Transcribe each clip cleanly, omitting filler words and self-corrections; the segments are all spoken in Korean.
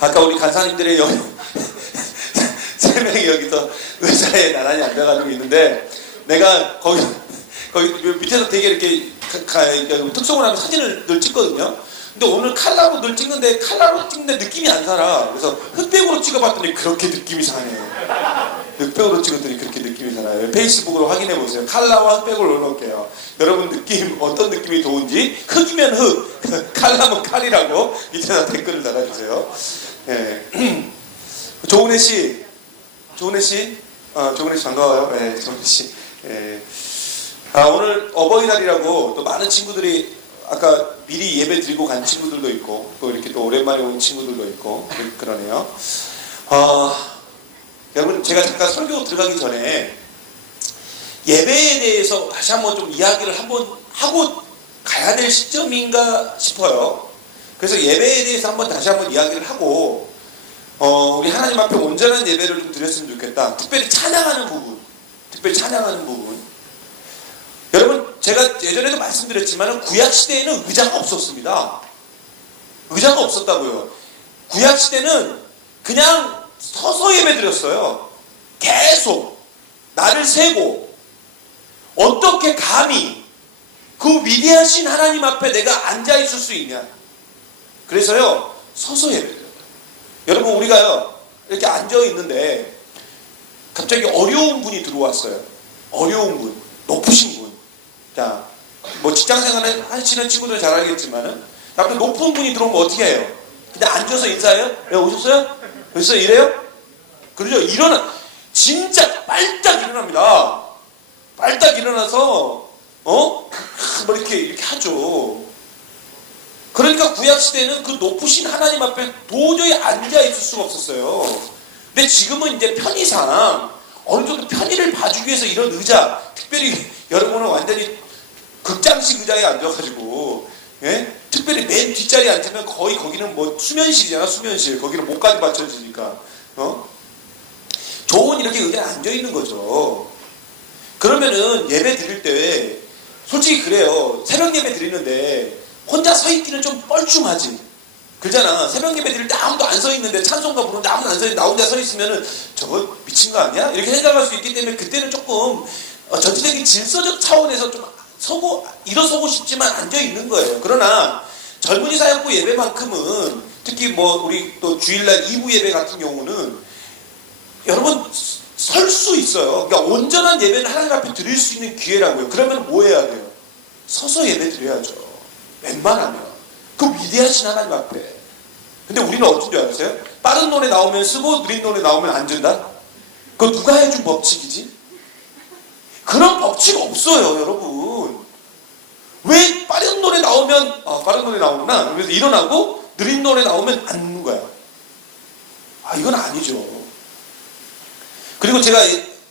아까 우리 간사님들의 세 명이 여기서 의자에 나란히 앉아가지고 있는데, 내가 거기 밑에서 되게 이렇게 특송을 하면 사진을 늘 찍거든요. 근데 오늘 칼라로 늘 찍는데, 칼라로 찍는데 느낌이 안 살아. 그래서 흑백으로 찍어봤더니 그렇게 느낌이 사네요. 흑백으로 찍었더니 그렇게 느낌이 살아요. 페이스북으로 확인해 보세요. 칼라와 흑백을 올려놓을게요. 여러분 느낌, 어떤 느낌이 좋은지. 흑이면 흑, 칼라면 칼이라고 밑에다 댓글을 달아주세요. 예. 조은혜 씨 반가워요. 네, 조은혜 씨. 예. 오늘 어버이날이라고 또 많은 친구들이 아까 미리 예배 드리고 간 친구들도 있고, 또 이렇게 또 오랜만에 온 친구들도 있고, 그러네요. 여러분, 제가 잠깐 설교 들어가기 전에 예배에 대해서 다시 한번 좀 이야기를 한번 하고 가야 될 시점인가 싶어요. 그래서 예배에 대해서 다시 한번 이야기를 하고, 우리 하나님 앞에 온전한 예배를 좀 드렸으면 좋겠다. 특별히 찬양하는 부분. 여러분, 제가 예전에도 말씀드렸지만 구약 시대에는 의자가 없었습니다. 의자가 없었다고요. 구약 시대는 그냥 서서 예배 드렸어요. 계속 나를 세고, 어떻게 감히 그 위대하신 하나님 앞에 내가 앉아 있을 수 있냐. 그래서요, 서서 예배 드려요. 여러분, 우리가요 이렇게 앉아 있는데 갑자기 어려운 분이 들어왔어요. 어려운 분, 높으신 분. 자, 뭐 직장생활 하시는 친구들은 잘 알겠지만은, 앞에 높은 분이 들어오면 어떻게 해요? 그냥 앉아서 인사해요? 왜 오셨어요? 벌써 이래요? 그러죠? 진짜 빨딱 일어납니다. 빨딱 일어나서, 뭐 이렇게 하죠. 그러니까 구약시대는 그 높으신 하나님 앞에 도저히 앉아 있을 수가 없었어요. 근데 지금은 이제 편의상, 어느 정도 편의를 봐주기 위해서 이런 의자, 특별히 여러분은 완전히 극장식 의자에 앉아가지고, 예? 특별히 맨 뒷자리에 앉으면 거의 거기는 뭐 수면실이잖아, 수면실. 거기는 목까지 받쳐지니까. 좋은 이렇게 의자에 앉아있는 거죠. 그러면은 예배 드릴 때, 솔직히 그래요. 새벽 예배 드리는데, 혼자 서 있기는 좀 뻘쭘하지. 그러잖아. 새벽 예배 드릴 때 아무도 안 서 있는데, 찬송가 부르는데 아무도 안 서 있는데, 나 혼자 서 있으면은, 저거 미친 거 아니야? 이렇게 생각할 수 있기 때문에, 그때는 조금, 전체적인 질서적 차원에서 좀 일어서고 싶지만 앉아있는 거예요. 그러나, 젊은이 사역부 예배만큼은, 특히 뭐, 우리 또 주일날 2부 예배 같은 경우는, 여러분, 설 수 있어요. 그러니까 온전한 예배는 하나님 앞에 드릴 수 있는 기회라고요. 그러면 뭐 해야 돼요? 서서 예배 드려야죠. 웬만하면. 그 위대하신 하나님 앞에. 근데 우리는 어떤 줄 아세요? 빠른 노래 나오면 쓰고 느린 노래 나오면 안 준다? 그거 누가 해준 법칙이지? 그런 법칙 없어요, 여러분. 왜 빠른 노래 나오면 빠른 노래 나오구나. 그래서 일어나고 느린 노래 나오면 안 듣는 거야. 이건 아니죠. 그리고 제가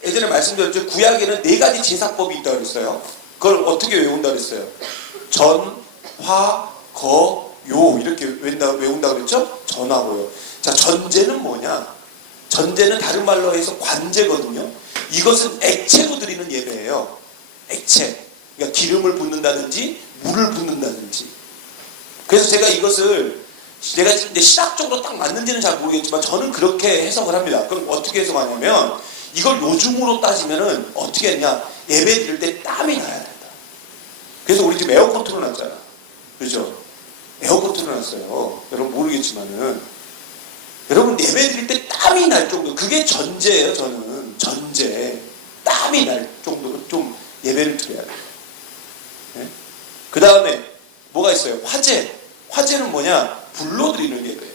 예전에 말씀드렸죠. 구약에는 4가지 제사법이 있다고 그랬어요. 그걸 어떻게 외운다고 그랬어요? 전, 화, 거, 요 이렇게 외운다고 그랬죠? 전하고요. 자, 전제는 뭐냐? 전제는 다른 말로 해서 관제거든요. 이것은 액체로 드리는 예배예요. 액체. 그러니까 기름을 붓는다든지 물을 붓는다든지. 그래서 제가 이것을 제가 이제 신학적으로 딱 맞는지는 잘 모르겠지만 저는 그렇게 해석을 합니다. 그럼 어떻게 해석하냐면 이걸 요즘으로 따지면은 어떻게 했냐? 예배 드릴 때 땀이 나야 된다. 그래서 우리 지금 에어컨 틀어놨잖아. 그죠? 에어컨 틀어놨어요. 여러분 모르겠지만은 여러분 예배 드릴 때 땀이 날 정도, 그게 전제예요. 저는 전제. 땀이 날 정도로 좀 예배를 드려야 돼요. 네? 그 다음에 뭐가 있어요? 화제는 뭐냐? 불로 드리는 예배예요.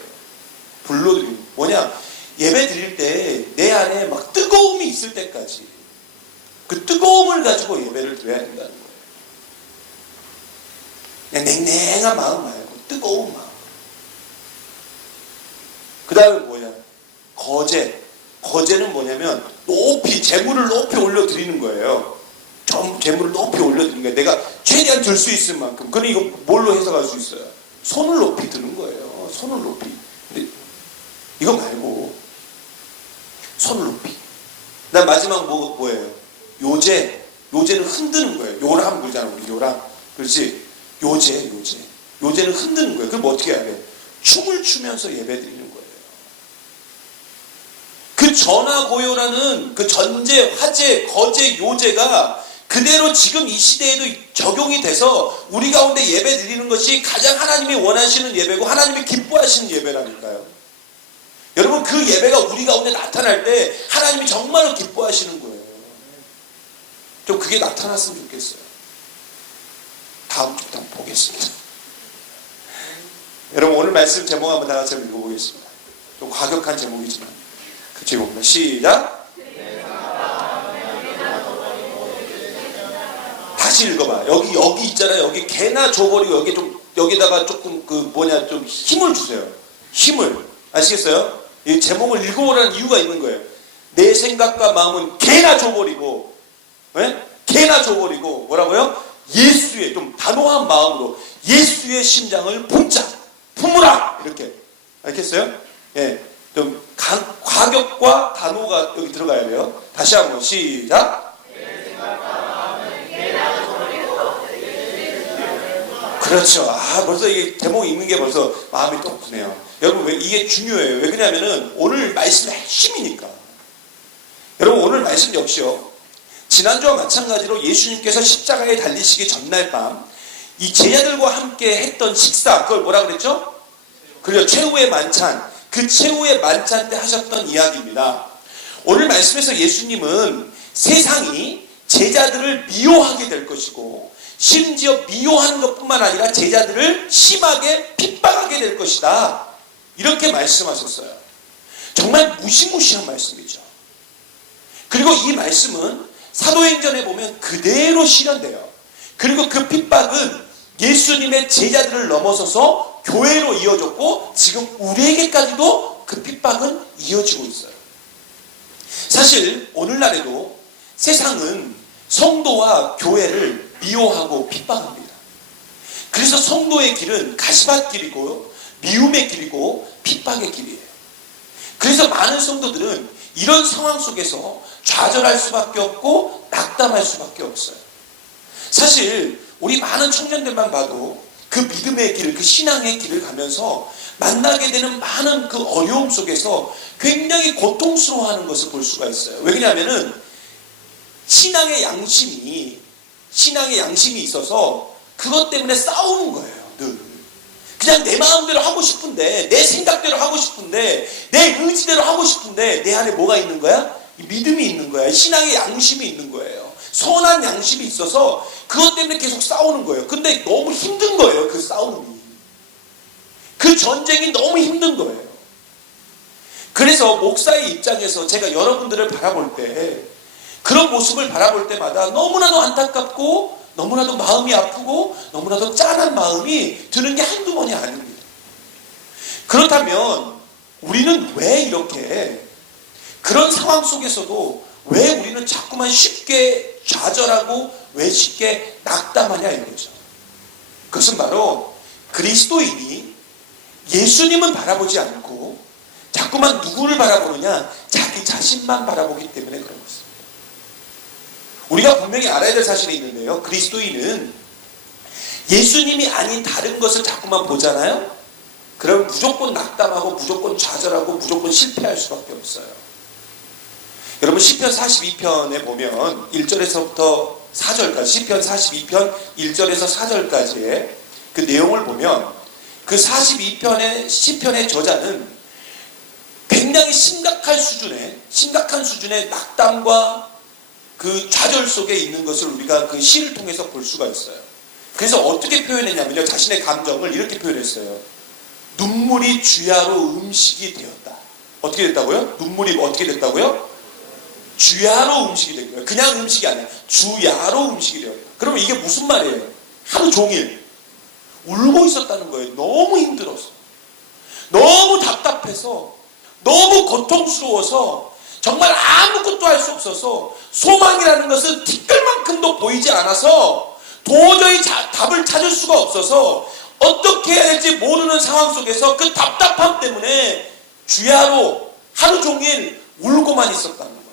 불로 드리는 뭐냐? 예배 드릴 때 내 안에 막 뜨거움이 있을 때까지 그 뜨거움을 가지고 예배를 드려야 된다는 거예요. 그냥 냉랭한 마음 말고 뜨거운 마음. 그 다음에 뭐냐? 거제는 뭐냐면 높이, 재물을 높이 올려 드리는 거예요. 좀 재물을 높이 올려 드리는 거예요. 내가 최대한 들 수 있을 만큼. 그럼 이거 뭘로 해석할 수 있어요? 손을 높이 드는 거예요. 손을 높이. 근데 이거 말고 손을 높이. 그다음 마지막 뭐예요? 요제는 흔드는 거예요. 요람 그러잖아, 우리 요람. 그렇지? 요제는 흔드는 거예요. 그럼 어떻게 해야 돼? 춤을 추면서 예배 드리는 거예요. 그 전화고요라는 그 전제, 화제, 거제, 요제가 그대로 지금 이 시대에도 적용이 돼서 우리 가운데 예배 드리는 것이 가장 하나님이 원하시는 예배고 하나님이 기뻐하시는 예배라니까요. 여러분, 그 예배가 우리 가운데 나타날 때 하나님이 정말로 기뻐하시는 거예요. 좀 그게 나타났으면 좋겠어요. 다음 주부터 한번 보겠습니다. 여러분, 오늘 말씀 제목 한번 다 같이 읽어보겠습니다. 좀 과격한 제목이지만 그 제목입니다. 시작. 다시 읽어봐. 여기 있잖아요. 여기 개나 줘버리고 여기다가 조금 좀 힘을 주세요. 힘을. 아시겠어요? 이 제목을 읽어보라는 이유가 있는 거예요. 내 생각과 마음은 개나 줘버리고, 개나 줘버리고, 뭐라고요? 예수의, 좀 단호한 마음으로 예수의 심장을 품으라! 이렇게. 알겠어요? 예. 좀 과격과 단호가 여기 들어가야 돼요. 다시 한번 시작. 그렇죠. 벌써 이게 제목이 있는 게 벌써 마음이 또 아프네요. 여러분, 왜 이게 중요해요? 왜 그러냐면은 오늘 말씀의 핵심이니까. 여러분, 오늘 말씀 역시요. 지난주와 마찬가지로 예수님께서 십자가에 달리시기 전날 밤 이 제자들과 함께 했던 식사, 그걸 뭐라 그랬죠? 그리고 최후의 만찬, 그 최후의 만찬 때 하셨던 이야기입니다. 오늘 말씀에서 예수님은 세상이 제자들을 미워하게 될 것이고 심지어 미워하는 것뿐만 아니라 제자들을 심하게 핍박하게 될 것이다. 이렇게 말씀하셨어요. 정말 무시무시한 말씀이죠. 그리고 이 말씀은 사도행전에 보면 그대로 실현돼요. 그리고 그 핍박은 예수님의 제자들을 넘어서서 교회로 이어졌고 지금 우리에게까지도 그 핍박은 이어지고 있어요. 사실 오늘날에도 세상은 성도와 교회를 미워하고 핍박합니다. 그래서 성도의 길은 가시밭길이고 미움의 길이고 핍박의 길이에요. 그래서 많은 성도들은 이런 상황 속에서 좌절할 수밖에 없고 낙담할 수밖에 없어요. 사실 우리 많은 청년들만 봐도 그 믿음의 길, 그 신앙의 길을 가면서 만나게 되는 많은 그 어려움 속에서 굉장히 고통스러워하는 것을 볼 수가 있어요. 왜냐하면은 신앙의 양심이 있어서 그것 때문에 싸우는 거예요. 늘. 그냥 내 마음대로 하고 싶은데, 내 생각대로 하고 싶은데, 내 의지대로 하고 싶은데 내 안에 뭐가 있는 거야? 믿음이 있는 거야. 신앙의 양심이 있는 거예요. 선한 양심이 있어서 그것 때문에 계속 싸우는 거예요. 근데 너무 힘든 거예요. 그 싸움이. 그 전쟁이 너무 힘든 거예요. 그래서 목사의 입장에서 제가 여러분들을 바라볼 때 그런 모습을 바라볼 때마다 너무나도 안타깝고 너무나도 마음이 아프고 너무나도 짠한 마음이 드는 게 한두 번이 아닙니다. 그렇다면 우리는 왜 이렇게 그런 상황 속에서도 왜 우리는 자꾸만 쉽게 좌절하고 왜 쉽게 낙담하냐 이거죠. 그것은 바로 그리스도인이 예수님은 바라보지 않고 자꾸만 누구를 바라보느냐? 자기 자신만 바라보기 때문에 그런 것입니다. 우리가 분명히 알아야 될 사실이 있는데요. 그리스도인은 예수님이 아닌 다른 것을 자꾸만 보잖아요. 그럼 무조건 낙담하고 무조건 좌절하고 무조건 실패할 수밖에 없어요. 여러분 시편 42편에 보면 1절에서부터 4절까지 시편 42편 1절에서 4절까지의 그 내용을 보면 그 42편의 시편의 저자는 굉장히 심각한 수준의 낙담과 그 좌절 속에 있는 것을 우리가 그 시를 통해서 볼 수가 있어요. 그래서 어떻게 표현했냐면요. 자신의 감정을 이렇게 표현했어요. 눈물이 주야로 음식이 되었다. 어떻게 됐다고요? 눈물이 어떻게 됐다고요? 주야로 음식이 된 거예요. 그냥 음식이 아니야. 주야로 음식이 되었다. 그러면 이게 무슨 말이에요? 하루 종일 울고 있었다는 거예요. 너무 힘들어서. 너무 답답해서. 너무 고통스러워서 정말 아무것도 할 수 없어서 소망이라는 것은 티끌만큼도 보이지 않아서 도저히 답을 찾을 수가 없어서 어떻게 해야 될지 모르는 상황 속에서 그 답답함 때문에 주야로 하루 종일 울고만 있었다는 거예요.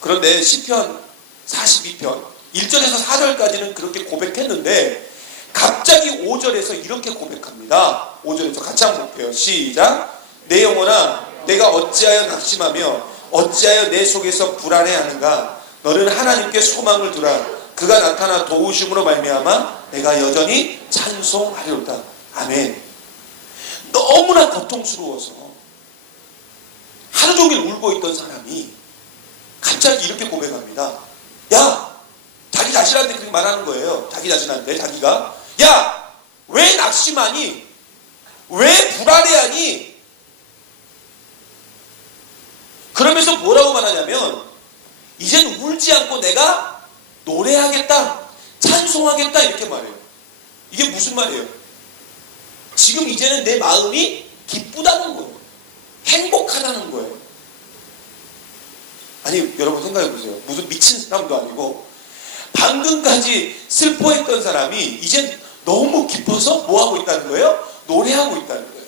그런데 시편 42편 1절에서 4절까지는 그렇게 고백했는데 갑자기 5절에서 이렇게 고백합니다. 5절에서 같이 한번 볼게요. 시작. 내 영혼아 내가 어찌하여 낙심하며 어찌하여 내 속에서 불안해하는가? 너는 하나님께 소망을 두라. 그가 나타나 도우심으로 말미암아 내가 여전히 찬송하리로다. 아멘. 너무나 고통스러워서 하루 종일 울고 있던 사람이 갑자기 이렇게 고백합니다. 야, 자기 자신한테 그렇게 말하는 거예요. 자기 자신한테, 자기가. 야, 왜 낙심하니? 왜 불안해하니? 그러면서 뭐라고 말하냐면, 이젠 울지 않고 내가 노래하겠다, 찬송하겠다, 이렇게 말해요. 이게 무슨 말이에요? 지금 이제는 내 마음이 기쁘다는 거예요. 행복하다는 거예요. 아니, 여러분 생각해 보세요. 무슨 미친 사람도 아니고 방금까지 슬퍼했던 사람이 이제 너무 기뻐서 뭐하고 있다는 거예요? 노래하고 있다는 거예요.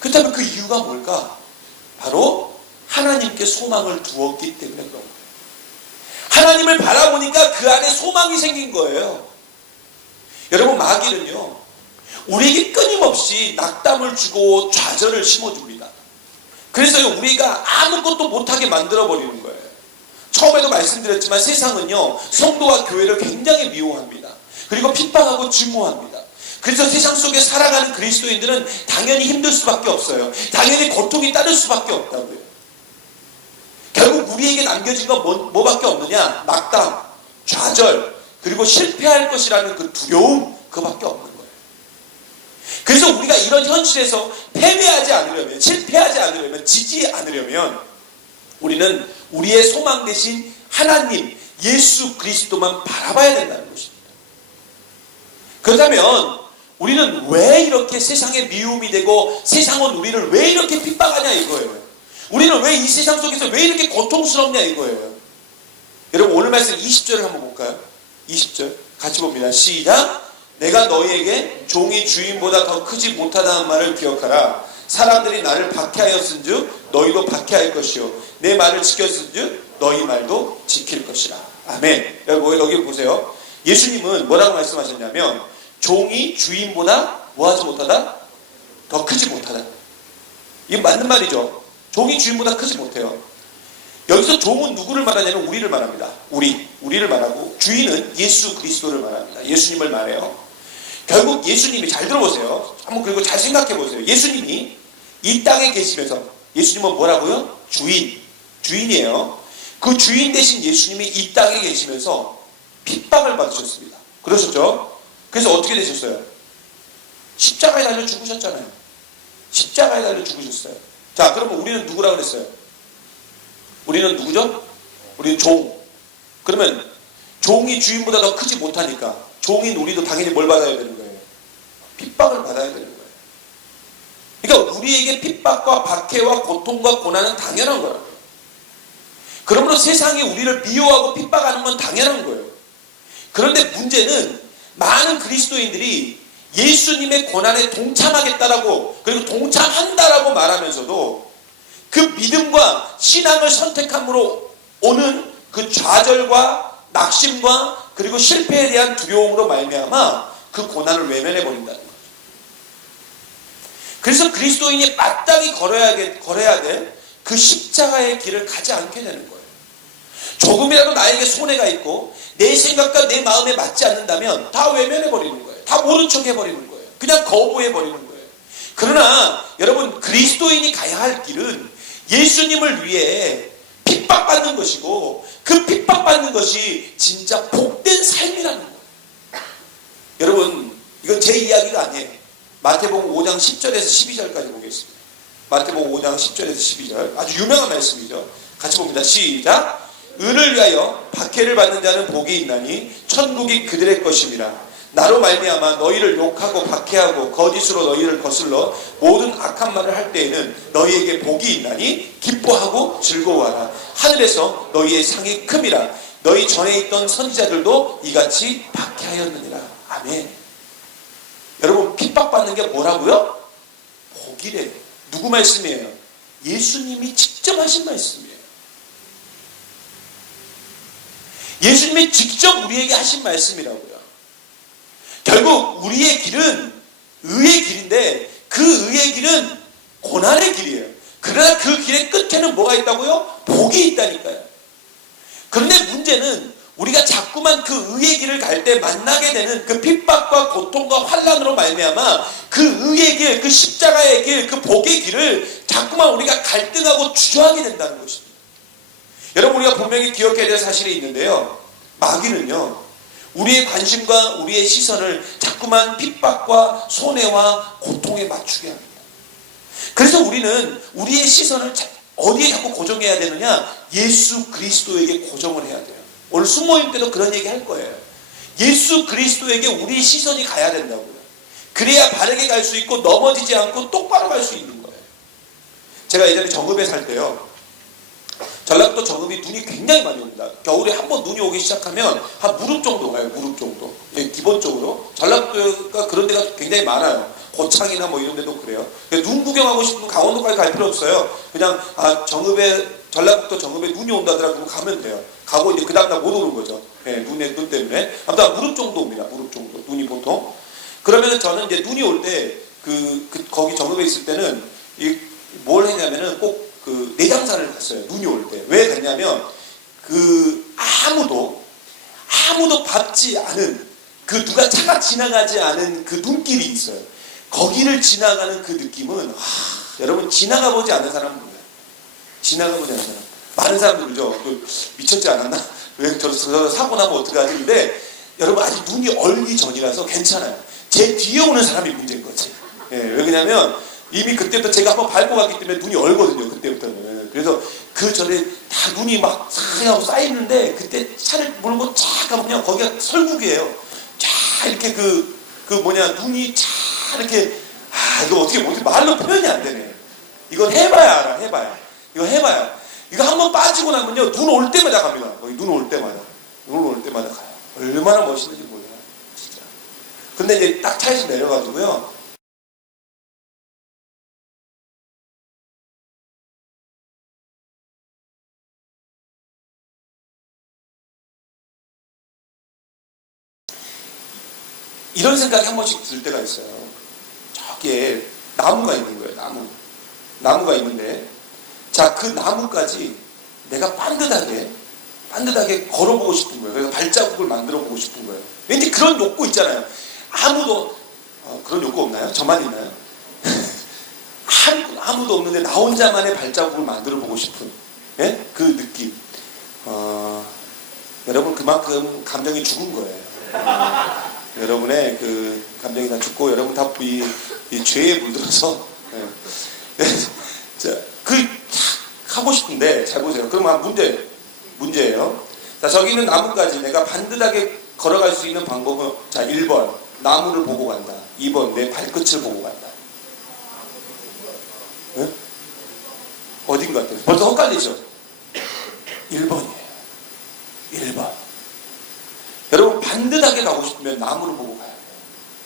그렇다면 그 이유가 뭘까? 바로 하나님께 소망을 두었기 때문에 그런 거예요. 하나님을 바라보니까 그 안에 소망이 생긴 거예요. 여러분, 마귀는요, 우리에게 끊임없이 낙담을 주고 좌절을 심어줍니다. 그래서요, 우리가 아무것도 못하게 만들어버리는 거예요. 처음에도 말씀드렸지만 세상은요, 성도와 교회를 굉장히 미워합니다. 그리고 핍박하고 증오합니다. 그래서 세상 속에 살아가는 그리스도인들은 당연히 힘들 수밖에 없어요. 당연히 고통이 따를 수밖에 없다고요. 결국 우리에게 남겨진 건 뭐밖에 없느냐? 낙담, 좌절, 그리고 실패할 것이라는 그 두려움, 그거밖에 없는 거예요. 그래서 우리가 이런 현실에서 패배하지 않으려면, 실패하지 않으려면, 지지 않으려면 우리는 우리의 소망 대신 하나님, 예수 그리스도만 바라봐야 된다는 것입니다. 그렇다면 우리는 왜 이렇게 세상에 미움이 되고 세상은 우리를 왜 이렇게 핍박하냐 이거예요. 우리는 왜 이 세상 속에서 왜 이렇게 고통스럽냐 이거예요. 여러분, 오늘 말씀 20절을 한번 볼까요? 20절 같이 봅니다. 시작. 내가 너희에게 종이 주인보다 더 크지 못하다는 말을 기억하라. 사람들이 나를 박해하였은즉 너희도 박해할 것이요 내 말을 지켰은즉 너희 말도 지킬 것이라. 아멘. 여기 보세요. 예수님은 뭐라고 말씀하셨냐면 종이 주인보다 뭐하지 못하다? 더 크지 못하다. 이게 맞는 말이죠. 종이 주인보다 크지 못해요. 여기서 종은 누구를 말하냐면 우리를 말합니다. 우리를 말하고 주인은 예수 그리스도를 말합니다. 예수님을 말해요. 결국 예수님이, 잘 들어보세요. 한번 그리고 잘 생각해 보세요. 예수님이 이 땅에 계시면서, 예수님은 뭐라고요? 주인이에요. 그 주인 대신 예수님이 이 땅에 계시면서 핍박을 받으셨습니다. 그러셨죠? 그래서 어떻게 되셨어요? 십자가에 달려 죽으셨잖아요. 십자가에 달려 죽으셨어요. 자, 그러면 우리는 누구라 그랬어요? 우리는 누구죠? 우리는 종. 그러면 종이 주인보다 더 크지 못하니까 종인 우리도 당연히 뭘 받아야 되는 거예요? 핍박을 받아야 되는 거예요. 그러니까 우리에게 핍박과 박해와 고통과 고난은 당연한 거라고요. 그러므로 세상이 우리를 미워하고 핍박하는 건 당연한 거예요. 그런데 문제는 많은 그리스도인들이 예수님의 고난에 동참하겠다라고, 그리고 동참한다라고 말하면서도 그 믿음과 신앙을 선택함으로 오는 그 좌절과 낙심과 그리고 실패에 대한 두려움으로 말미암아 그 고난을 외면해 버린다는 거죠. 그래서 그리스도인이 마땅히 걸어야 될 그 십자가의 길을 가지 않게 되는 거예요. 조금이라도 나에게 손해가 있고 내 생각과 내 마음에 맞지 않는다면 다 외면해 버리는 거예요. 다 모른 척 해버리는 거예요. 그냥 거부해 버리는 거예요. 그러나 여러분, 그리스도인이 가야 할 길은 예수님을 위해 핍박받는 것이고 그 핍박받는 것이 진짜 복된 삶이라는 거예요. 여러분, 이건 제 이야기가 아니에요. 마태복음 5장 10절에서 12절까지 보겠습니다. 마태복음 5장 10절에서 12절, 아주 유명한 말씀이죠. 같이 봅니다. 시작. 의를 위하여 박해를 받는 자는 복이 있나니 천국이 그들의 것임이라. 나로 말미암아 너희를 욕하고 박해하고 거짓으로 너희를 거슬러 모든 악한 말을 할 때에는 너희에게 복이 있나니 기뻐하고 즐거워하라. 하늘에서 너희의 상이 큼이라. 너희 전에 있던 선지자들도 이같이 박해하였느니라. 아멘. 여러분, 핍박받는 게 뭐라고요? 복이래요. 누구 말씀이에요? 예수님이 직접 하신 말씀이에요. 예수님이 직접 우리에게 하신 말씀이라고요. 결국 우리의 길은 의의 길인데 그 의의 길은 고난의 길이에요. 그러나 그 길의 끝에는 뭐가 있다고요? 복이 있다니까요. 그런데 문제는 우리가 자꾸만 그 의의 길을 갈 때 만나게 되는 그 핍박과 고통과 환난으로 말미암아 그 의의 길, 그 십자가의 길, 그 복의 길을 자꾸만 우리가 갈등하고 주저하게 된다는 것입니다. 여러분, 우리가 분명히 기억해야 될 사실이 있는데요. 마귀는요, 우리의 관심과 우리의 시선을 자꾸만 핍박과 손해와 고통에 맞추게 합니다. 그래서 우리는 우리의 시선을 어디에 자꾸 고정해야 되느냐? 예수 그리스도에게 고정을 해야 돼요. 오늘 숙모임 때도 그런 얘기 할 거예요. 예수 그리스도에게 우리 시선이 가야 된다고요. 그래야 바르게 갈 수 있고 넘어지지 않고 똑바로 갈 수 있는 거예요. 제가 예전에 정읍에 살 때요, 전라도 정읍이 눈이 굉장히 많이 옵니다. 겨울에 한번 눈이 오기 시작하면 한 무릎 정도 가요. 무릎 정도. 기본적으로 전라도가 그런 데가 굉장히 많아요. 고창이나 뭐 이런 데도 그래요. 눈 구경하고 싶으면 강원도까지 갈 필요 없어요. 그냥 정읍에, 전라북도 정읍에 눈이 온다더라 그러면 가면 돼요. 가고 이제 그 다음날 못 오는 거죠. 네, 눈 때문에. 아무튼 무릎 정도 옵니다. 무릎 정도. 눈이 보통. 그러면 저는 이제 눈이 올 때 거기 정읍에 있을 때는 뭘 했냐면은 꼭 그 내장산을 갔어요. 눈이 올 때. 왜 갔냐면 아무도 밟지 않은 누가 차가 지나가지 않은 그 눈길이 있어요. 거기를 지나가는 그 느낌은 여러분, 지나가 보지 않은 사람은 몰라요. 지나가 보지 않은 사람. 많은 사람들 그러죠. 미쳤지 않았나? 왜 저런 사고 나면 어떡하지? 근데 여러분, 아직 눈이 얼기 전이라서 괜찮아요. 제 뒤에 오는 사람이 문제인 거지. 예, 왜 그러냐면 이미 그때부터 제가 한번 밟고 갔기 때문에 눈이 얼거든요. 그때부터는. 그래서 그 전에 다 눈이 막 하고 쌓이는데 그때 차를 몰고 쫙 가면요, 거기가 설국이에요. 쫙 이렇게 눈이 쫙 이렇게, 이거 어떻게 말로 표현이 안 되네. 이건 해봐야 알아. 이거 해봐야. 이거 한번 빠지고 나면요, 눈 올 때마다 갑니다. 거기 눈 올 때마다 가요. 얼마나 멋있는지 몰라요. 진짜. 근데 이제 딱 차에서 내려가지고요, 이런 생각이 한 번씩 들 때가 있어요. 저기에 나무가 있는 거예요. 나무가 있는데, 자, 그 나무까지 내가 반듯하게 걸어보고 싶은 거예요. 그래서 발자국을 만들어 보고 싶은 거예요. 왠지 그런 욕구 있잖아요. 아무도 그런 욕구 없나요? 저만 있나요? 아무도 없는데 나 혼자만의 발자국을 만들어 보고 싶은, 예? 그 느낌. 여러분, 그만큼 감정이 죽은 거예요. 여러분의 그 감정이 다 죽고, 여러분 다 이 죄에 물들어서, 자, 하고 싶은데, 잘 보세요. 그럼 문제예요. 자, 저기 있는 나무까지 내가 반듯하게 걸어갈 수 있는 방법은, 자, 1번, 나무를 보고 간다. 2번, 내 발끝을 보고 간다. 네? 어딘 것 같아요? 벌써 헷갈리죠? 1번이에요. 1번. 여러분, 반듯하게 가고 싶으면 나무를 보고 가요.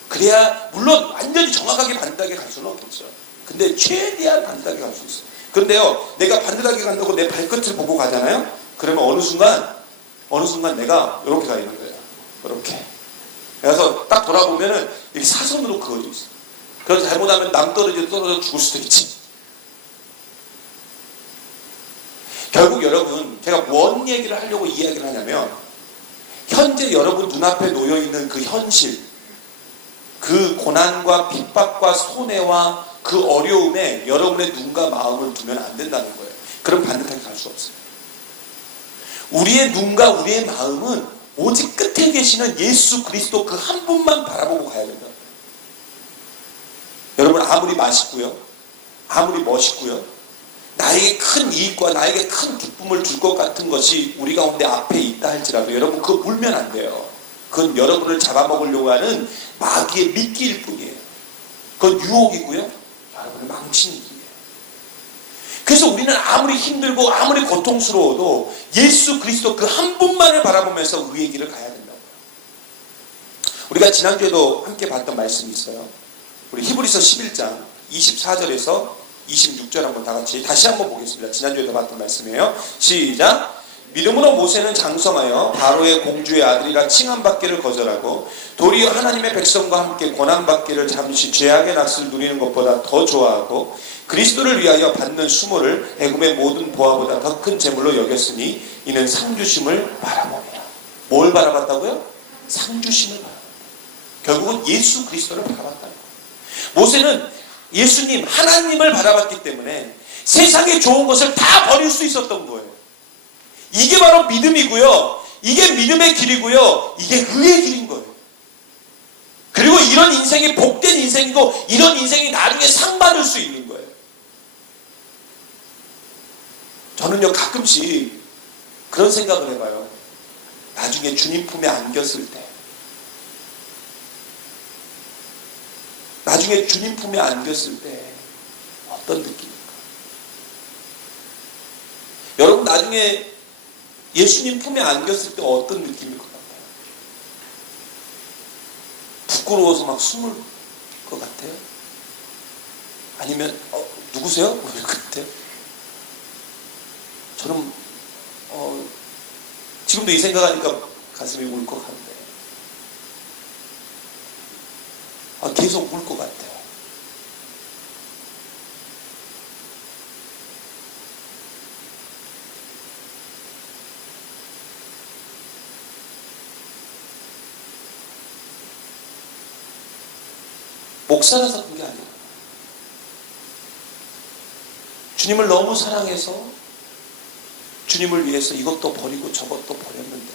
그래야, 물론 완전히 정확하게 반듯하게 갈 수는 없겠죠. 근데 최대한 반듯하게 갈 수 있어요. 그런데요, 내가 반듯하게 간다고 내 발끝을 보고 가잖아요? 그러면 어느 순간 내가 이렇게 가 있는 거예요. 이렇게. 그래서 딱 돌아보면은 이렇게 사선으로 그어져 있어요. 그래서 잘못하면 떨어져 죽을 수도 있지. 결국 여러분, 제가 뭔 얘기를 하려고 이 이야기를 하냐면, 현재 여러분 눈앞에 놓여있는 그 현실, 그 고난과 핍박과 손해와 그 어려움에 여러분의 눈과 마음을 두면 안 된다는 거예요. 그럼 반듯하게 갈 수 없어요. 우리의 눈과 우리의 마음은 오직 끝에 계시는 예수 그리스도 그 한 분만 바라보고 가야 된다. 여러분, 아무리 맛있고요, 아무리 멋있고요, 나에게 큰 이익과 나에게 큰 기쁨을 줄 것 같은 것이 우리 가운데 앞에 있다 할지라도 여러분, 그거 물면 안 돼요. 그건 여러분을 잡아먹으려고 하는 마귀의 미끼일 뿐이에요. 그건 유혹이고요, 여러분을 망치는 길이에요. 그래서 우리는 아무리 힘들고 아무리 고통스러워도 예수 그리스도 그 한 분만을 바라보면서 의의 길을 가야 된다고요. 우리가 지난주에도 함께 봤던 말씀이 있어요. 우리 히브리서 11장 24절에서 26절 한번 다시 한번 보겠습니다. 지난주에도 봤던 말씀이에요. 시작. 믿음으로 모세는 장성하여 바로의 공주의 아들이라 칭함받기를 거절하고 도리어 하나님의 백성과 함께 고난받기를 잠시 죄악의 낯을 누리는 것보다 더 좋아하고 그리스도를 위하여 받는 수모를 애굽의 모든 보화보다 더 큰 재물로 여겼으니 이는 상주심을 바라봅니다. 뭘 바라봤다고요? 상주심을 바라봤다. 결국은 예수 그리스도를 바라봤다. 모세는 예수님 하나님을 바라봤기 때문에 세상에 좋은 것을 다 버릴 수 있었던 거예요. 이게 바로 믿음이고요. 이게 믿음의 길이고요. 이게 의의 길인 거예요. 그리고 이런 인생이 복된 인생이고 이런 인생이 나중에 상 받을 수 있는 거예요. 저는요 가끔씩 그런 생각을 해봐요. 나중에 주님 품에 안겼을 때, 나중에 주님 품에 안겼을 때 어떤 느낌일까? 여러분 나중에 예수님 품에 안겼을 때 어떤 느낌일 것 같아요? 부끄러워서 막 숨을 것 같아요? 아니면 누구세요? 그럴 것 같아요? 저는 지금도 이 생각하니까 가슴이 울 것 같은데 계속 울 것 같아요. 목사라서 그런 게 아니에요. 주님을 너무 사랑해서 주님을 위해서 이것도 버리고 저것도 버렸는데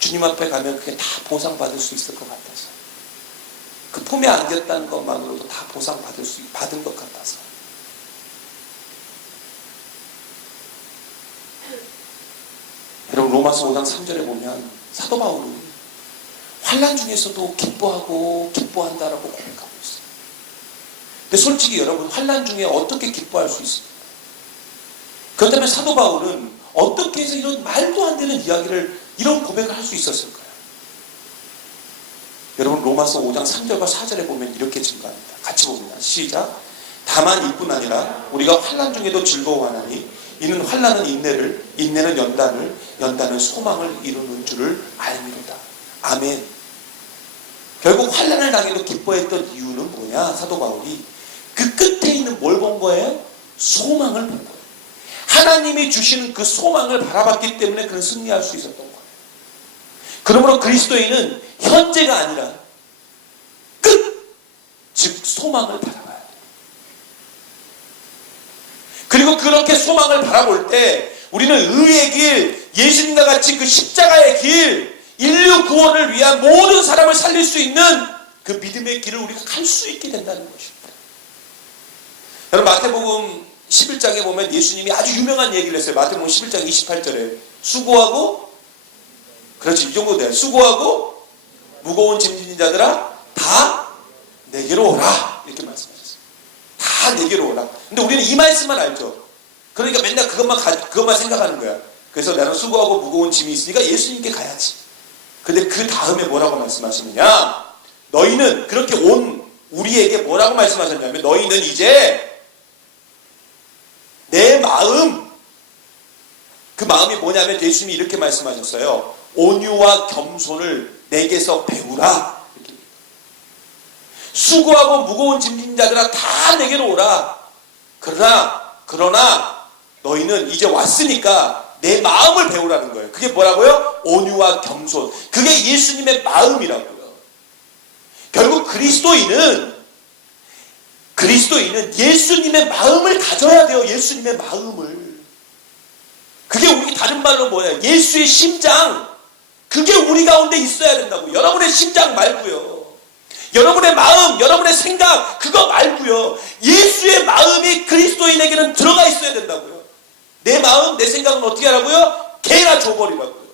주님 앞에 가면 그게 다 보상받을 수 있을 것 같아서 그 품에 안겼다는 것만으로도 다 받은 것 같아서 여러분 로마서 5장 3절에 보면 사도 바울은 환난 중에서도 기뻐하고 기뻐한다라고 고백하고 있어요. 근데 솔직히 여러분 환난 중에 어떻게 기뻐할 수 있습니까? 그렇다면 사도 바울은 어떻게 해서 이런 말도 안 되는 이야기를 이런 고백을 할 수 있었을까요? 여러분 로마서 5장 3절과 4절에 보면 이렇게 증가합니다. 같이 봅니다. 시작. 다만 이뿐 아니라 우리가 환난 중에도 즐거워하나니 이는 환난은 인내를, 인내는 연단을, 연단은 소망을 이루는 줄을 알미로다. 아멘. 결국 환난을 당해도 기뻐했던 이유는 뭐냐? 사도 바울이 그 끝에 있는 뭘 본 거예요? 소망을 본 거예요. 하나님이 주시는 그 소망을 바라봤기 때문에 그는 승리할 수 있었던 거예요. 그러므로 그리스도인은 현재가 아니라 끝! 즉 소망을 바라봐야 돼요. 그리고 그렇게 소망을 바라볼 때 우리는 의의 길, 예수님과 같이 그 십자가의 길, 인류 구원을 위한 모든 사람을 살릴 수 있는 그 믿음의 길을 우리가 갈 수 있게 된다는 것입니다. 여러분 마태복음 11장에 보면 예수님이 아주 유명한 얘기를 했어요. 마태복음 11장 28절에 수고하고, 그렇지 이 정도 돼요. 수고하고 무거운 짐 지닌 자들아 다 내게로 오라 이렇게 말씀하셨어요. 다 내게로 오라. 근데 우리는 이 말씀만 알죠. 그러니까 맨날 그것만 생각하는 거야. 그래서 나는 수고하고 무거운 짐이 있으니까 예수님께 가야지. 근데 그 다음에 뭐라고 말씀하시느냐? 너희는 그렇게 온 우리에게 뭐라고 말씀하셨냐면 너희는 이제 내 마음, 그 마음이 뭐냐면 예수님이 이렇게 말씀하셨어요. 온유와 겸손을 내게서 배우라. 이렇게. 수고하고 무거운 짐진 자들아 다 내게로 오라. 그러나 너희는 이제 왔으니까 내 마음을 배우라는 거예요. 그게 뭐라고요? 온유와 겸손. 그게 예수님의 마음이라고요. 결국 그리스도인은 예수님의 마음을 가져야 돼요. 예수님의 마음을. 그게 우리 다른 말로 뭐야? 예수의 심장. 그게 우리 가운데 있어야 된다고. 여러분의 심장 말고요. 여러분의 마음, 여러분의 생각 그거 말고요. 예수의 마음이 그리스도인에게는 들어가 있어야 된다고요. 내 마음, 내 생각은 어떻게 하라고요? 개나 줘버리라고요.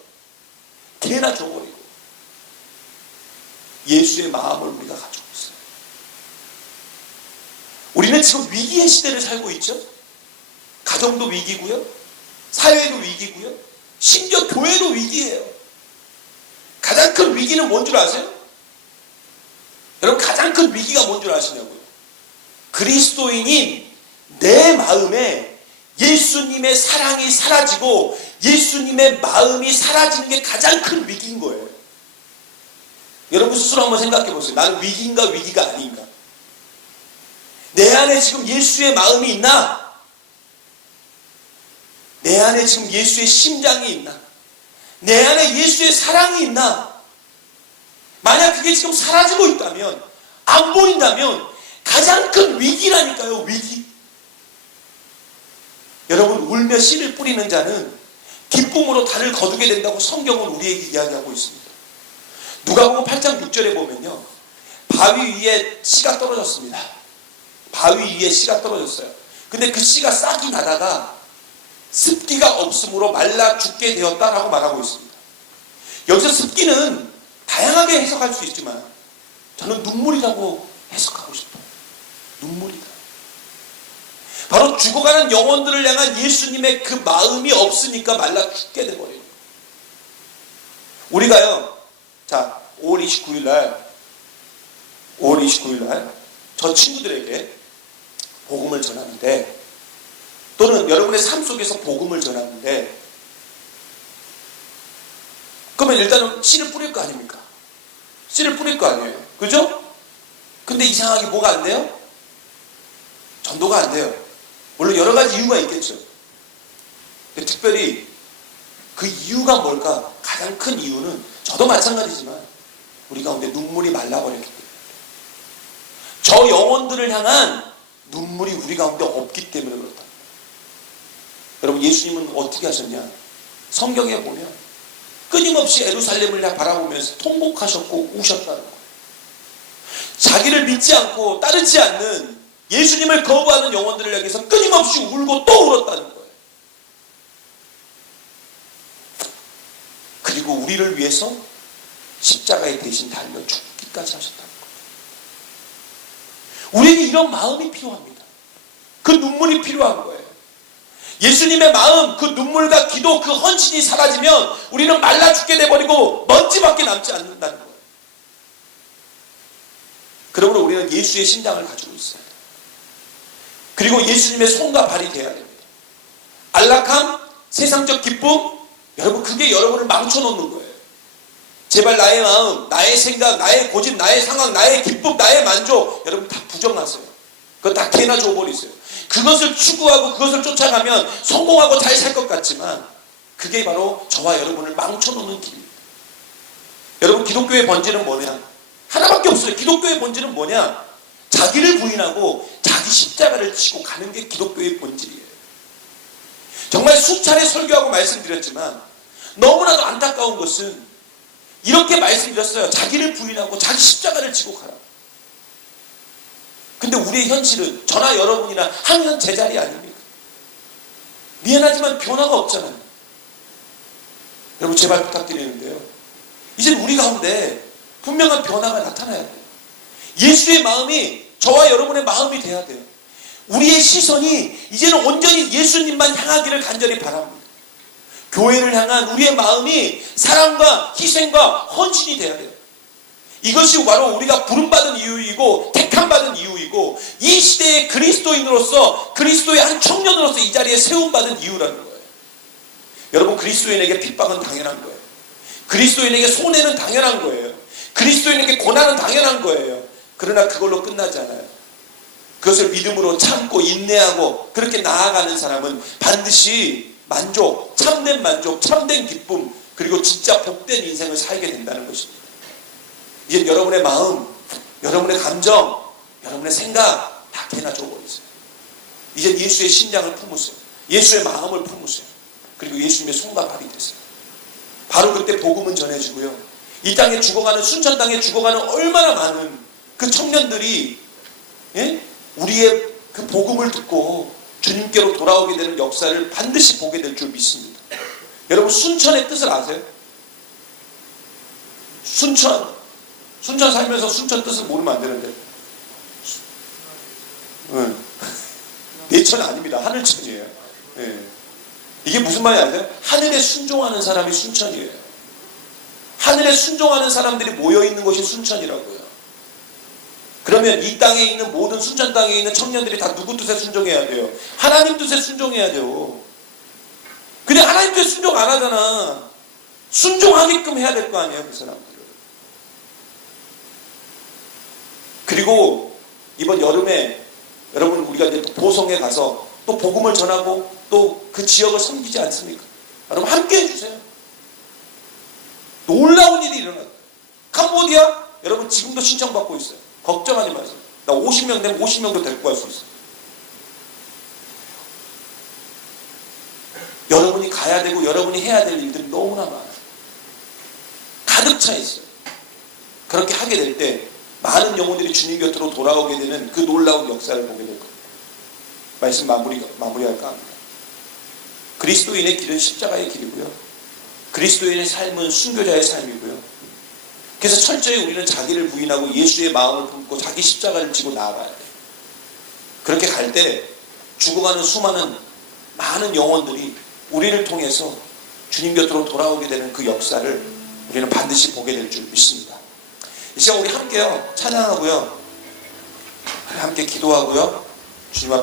개나 줘버리고. 예수의 마음을 우리가 가지고 있어요. 우리는 지금 위기의 시대를 살고 있죠. 가정도 위기고요. 사회도 위기고요. 심지어 교회도 위기예요. 가장 큰 위기는 뭔 줄 아세요? 여러분 가장 큰 위기가 뭔 줄 아시냐고요? 그리스도인인 내 마음에 예수님의 사랑이 사라지고 예수님의 마음이 사라지는 게 가장 큰 위기인 거예요. 여러분 스스로 한번 생각해 보세요. 나는 위기인가 위기가 아닌가? 내 안에 지금 예수의 마음이 있나? 내 안에 지금 예수의 심장이 있나? 내 안에 예수의 사랑이 있나? 만약 그게 지금 사라지고 있다면, 안 보인다면 가장 큰 위기라니까요. 위기. 여러분, 울며 씨를 뿌리는 자는 기쁨으로 달을 거두게 된다고 성경은 우리에게 이야기하고 있습니다. 누가복음 8장 6절에 보면요, 바위 위에 씨가 떨어졌습니다. 바위 위에 씨가 떨어졌어요. 근데 그 씨가 싹이 나다가 습기가 없으므로 말라 죽게 되었다라고 말하고 있습니다. 여기서 습기는 다양하게 해석할 수 있지만 저는 눈물이라고 해석하고 싶어요. 눈물이다. 바로 죽어가는 영혼들을 향한 예수님의 그 마음이 없으니까 말라 죽게 돼버려요. 우리가요, 자, 5월 29일 날 저 친구들에게 복음을 전하는데, 또는 여러분의 삶 속에서 복음을 전하는데, 그러면 일단은 씨를 뿌릴 거 아닙니까? 씨를 뿌릴 거 아니에요. 그죠? 근데 이상하게 뭐가 안 돼요? 전도가 안 돼요. 물론 여러 가지 이유가 있겠죠. 근데 특별히 그 이유가 뭘까? 가장 큰 이유는 저도 마찬가지지만 우리 가운데 눈물이 말라버렸기 때문에, 저 영혼들을 향한 눈물이 우리 가운데 없기 때문에 그렇다. 여러분, 예수님은 어떻게 하셨냐? 성경에 보면 끊임없이 예루살렘을 바라보면서 통곡하셨고 우셨다는 거예요. 자기를 믿지 않고 따르지 않는, 예수님을 거부하는 영혼들을 향해서 끊임없이 울고 또 울었다는 거예요. 그리고 우리를 위해서 십자가에 대신 달려 죽기까지 하셨다는 거예요. 우리에게 이런 마음이 필요합니다. 그 눈물이 필요한 거예요. 예수님의 마음, 그 눈물과 기도, 그 헌신이 사라지면 우리는 말라 죽게 돼버리고 먼지밖에 남지 않는다는 거예요. 그러므로 우리는 예수의 심장을 가지고 있어요. 그리고 예수님의 손과 발이 돼야 됩니다. 안락함, 세상적 기쁨, 여러분, 그게 여러분을 망쳐놓는 거예요. 제발 나의 마음, 나의 생각, 나의 고집, 나의 상황, 나의 기쁨, 나의 만족, 여러분 다 부정하세요. 그거 다 개나 줘버리세요. 그것을 추구하고 그것을 쫓아가면 성공하고 잘 살 것 같지만 그게 바로 저와 여러분을 망쳐놓는 길입니다. 여러분, 기독교의 본질은 뭐냐? 하나밖에 없어요. 기독교의 본질은 뭐냐? 자기를 부인하고 자기 십자가를 지고 가는 게 기독교의 본질이에요. 정말 수차례 설교하고 말씀드렸지만 너무나도 안타까운 것은 이렇게 말씀드렸어요. 자기를 부인하고 자기 십자가를 지고 가라. 근데 우리의 현실은 저나 여러분이나 항상 제자리 아닙니까? 미안하지만 변화가 없잖아요. 여러분, 제발 부탁드리는데요, 이제 우리 가운데 분명한 변화가 나타나야 돼요. 예수의 마음이 저와 여러분의 마음이 돼야 돼요. 우리의 시선이 이제는 온전히 예수님만 향하기를 간절히 바랍니다. 교회를 향한 우리의 마음이 사랑과 희생과 헌신이 돼야 돼요. 이것이 바로 우리가 부름받은 이유이고 택함받은 이유이고 이 시대의 그리스도인으로서, 그리스도의 한 청년으로서 이 자리에 세움받은 이유라는 거예요. 여러분, 그리스도인에게 핍박은 당연한 거예요. 그리스도인에게 손해는 당연한 거예요. 그리스도인에게 고난은 당연한 거예요. 그러나 그걸로 끝나지 않아요. 그것을 믿음으로 참고 인내하고 그렇게 나아가는 사람은 반드시 만족, 참된 만족, 참된 기쁨, 그리고 진짜 복된 인생을 살게 된다는 것입니다. 이제 여러분의 마음, 여러분의 감정, 여러분의 생각 다 개나 줘버리세요. 이제 예수의 심장을 품으세요. 예수의 마음을 품으세요. 그리고 예수님의 손과 발이 되세요. 바로 그때 복음은 전해지고요, 이 땅에 죽어가는, 순천 땅에 죽어가는 얼마나 많은 그 청년들이, 우리의 그 복음을 듣고 주님께로 돌아오게 되는 역사를 반드시 보게 될 줄 믿습니다. 여러분, 순천의 뜻을 아세요? 순천 살면서 순천 뜻을 모르면 안 되는데. 내천 아닙니다. 하늘천이에요. 이게 무슨 말이 아세요? 하늘에 순종하는 사람이 순천이에요. 하늘에 순종하는 사람들이 모여있는 곳이 순천이라고요. 그러면 이 땅에 있는 모든 순천 땅에 있는 청년들이 다 누구 뜻에 순종해야 돼요? 하나님 뜻에 순종해야 돼요. 근데 하나님 뜻에 순종 안 하잖아. 순종하게끔 해야 될 거 아니에요, 그 사람들을. 그리고 이번 여름에 여러분 우리가 이제 또 보성에 가서 또 복음을 전하고 또 그 지역을 섬기지 않습니까? 여러분 함께 해주세요. 놀라운 일이 일어나요. 캄보디아 여러분 지금도 신청받고 있어요. 걱정하지 마세요. 나 50명 되면 50명도 데리고 갈 수 있어요. 여러분이 가야 되고 여러분이 해야 될 일들이 너무나 많아요. 가득 차 있어요. 그렇게 하게 될 때 많은 영혼들이 주님 곁으로 돌아오게 되는 그 놀라운 역사를 보게 될 겁니다. 말씀 마무리할까 합니다. 그리스도인의 길은 십자가의 길이고요. 그리스도인의 삶은 순교자의 삶이고요. 그래서 철저히 우리는 자기를 부인하고 예수의 마음을 품고 자기 십자가를 지고 나아가야 돼요. 그렇게 갈 때 죽어가는 수많은 많은 영혼들이 우리를 통해서 주님 곁으로 돌아오게 되는 그 역사를 우리는 반드시 보게 될 줄 믿습니다. 이 시간 우리 함께요 찬양하고요 함께 기도하고요 주님 앞에